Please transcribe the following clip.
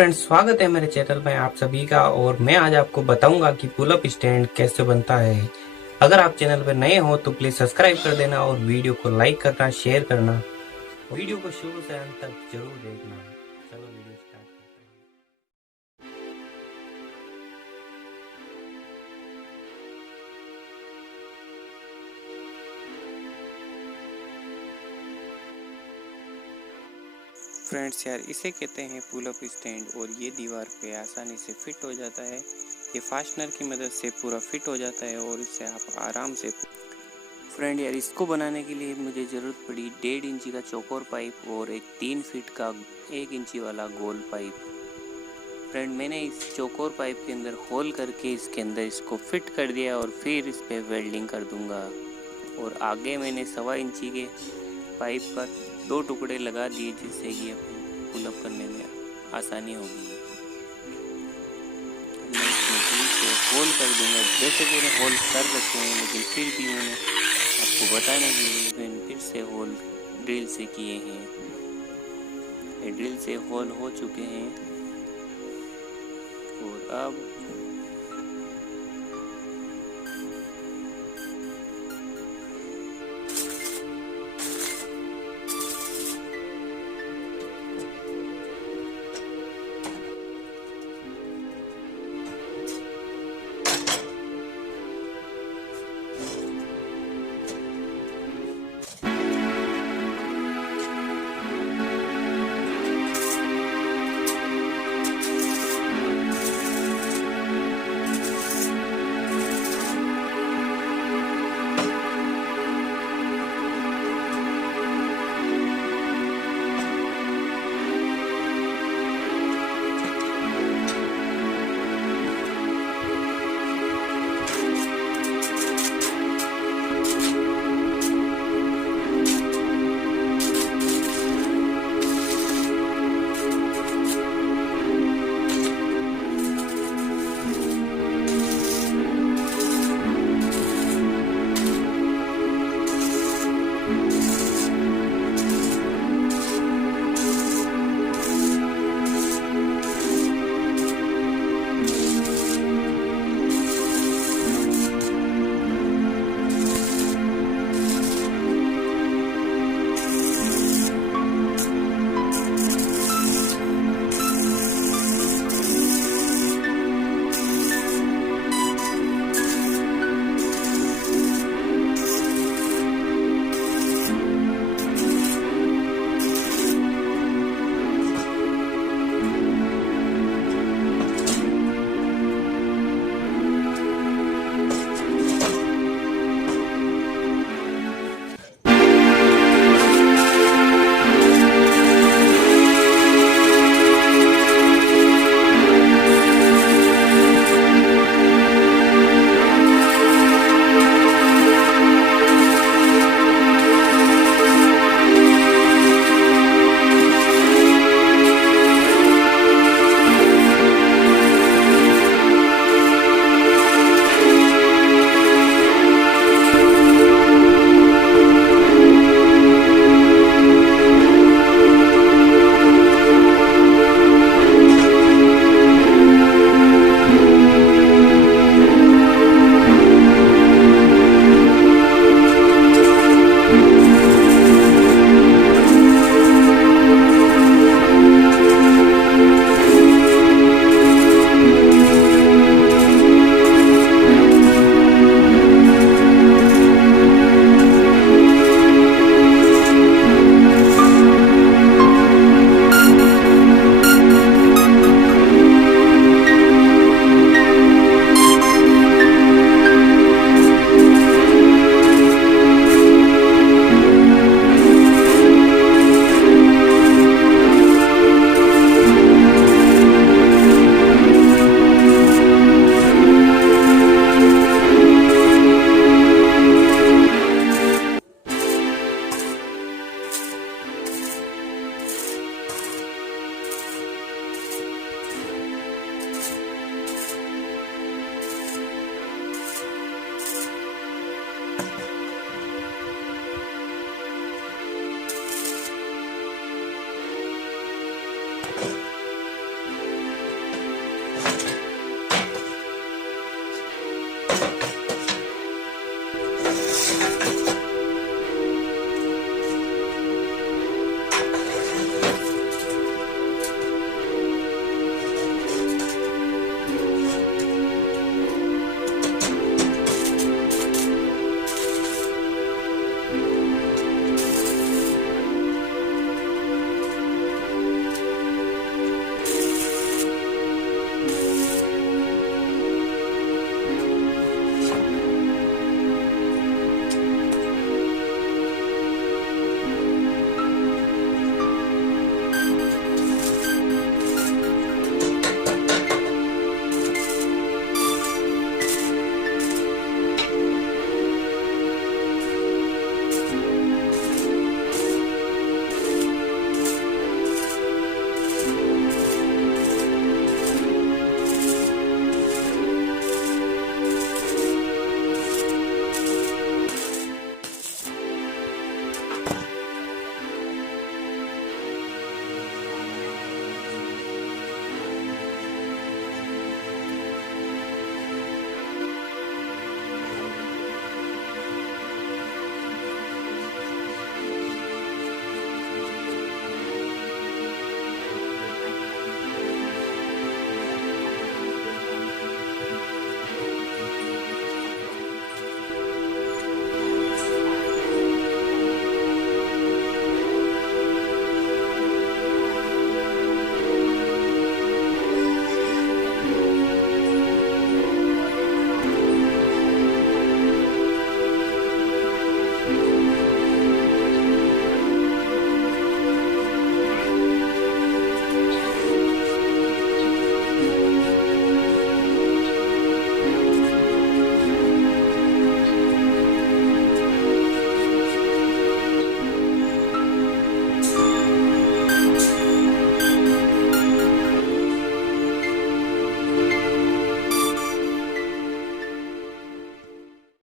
Friends, स्वागत है मेरे चैनल में आप सभी का। और मैं आज आपको बताऊंगा कि पुल अप स्टैंड कैसे बनता है। अगर आप चैनल पर नए हो तो प्लीज सब्सक्राइब कर देना और वीडियो को लाइक करना, शेयर करना। वीडियो को शुरू से अंत तक जरूर देखना। चलो वीडियो स्टार्ट करते हैं। फ्रेंड्स यार, इसे कहते हैं पुल अप स्टैंड और ये दीवार पे आसानी से फिट हो जाता है। ये फास्टनर की मदद से पूरा फिट हो जाता है और इससे आप आराम से। फ्रेंड यार, इसको बनाने के लिए मुझे ज़रूरत पड़ी 1.5 इंची का चौकोर पाइप और एक 3 फीट का 1 इंची वाला गोल पाइप। फ्रेंड, मैंने इस चौकोर पाइप के अंदर होल करके इसके अंदर इसको फिट कर दिया और फिर इस पर वेल्डिंग कर दूंगा। और आगे मैंने 1.25 इंची के पाइप का 2 टुकड़े लगा दिए जिससे कि पुल अप करने में आसानी होगी। मैं इसमें ड्रिल से होल कर दूंगा। जैसे मैंने होल कर रखे हैं, लेकिन फिर भी मैंने आपको बताने के लिए मैंने फिर से होल ड्रिल से किए हैं। ये ड्रिल से होल हो चुके हैं और अब